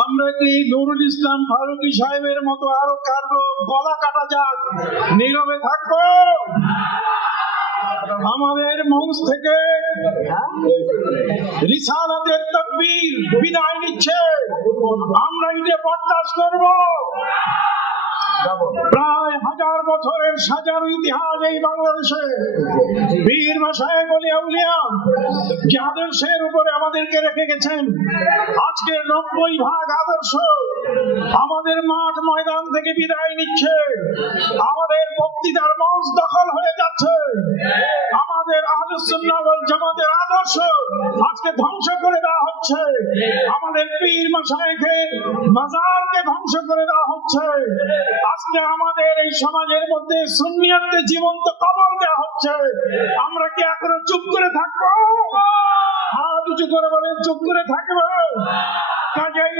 আমরা কি নুরুল ইসলাম ফারুকী সাহেবের মতো আরো কারো গলা কাটা যাক নীরবে থাকবো? আমাদের মঞ্চ থেকে রিসালাতের তাকবীর বিদায় নিচ্ছে, আমরা এটা বরদাস্ত করব? প্রায় 1000 বছরের সাজার ইতিহাস এই বাংলাদেশে বীর মাশায়েখ ওলিয়া আউলিয়া যে আদর্শের উপরে আমাদেরকে রেখে গেছেন, আজকে 90% আদর্শ আমাদের মাঠ ময়দান থেকে বিদায় নিচ্ছে। আমাদের বক্তৃতার মঞ্চ দখল হয়ে যাচ্ছে। আমাদের আহলুস সুন্নাহ ওয়াল জামাতের আদর্শ আজকে ধ্বংস করে দেওয়া হচ্ছে। আমাদের পীর মাশায়েখের মাজারকে ধ্বংস করে দেওয়া হচ্ছে। আজকে আমাদের এই সমাজের মধ্যে সুন্নিয়তকে জীবন্ত কবর দেওয়া হচ্ছে। আমরা কি এখনো চুপ করে থাকবো? হাত উঁচু করে বলেন, চুপ করে থাকবো? কাজেই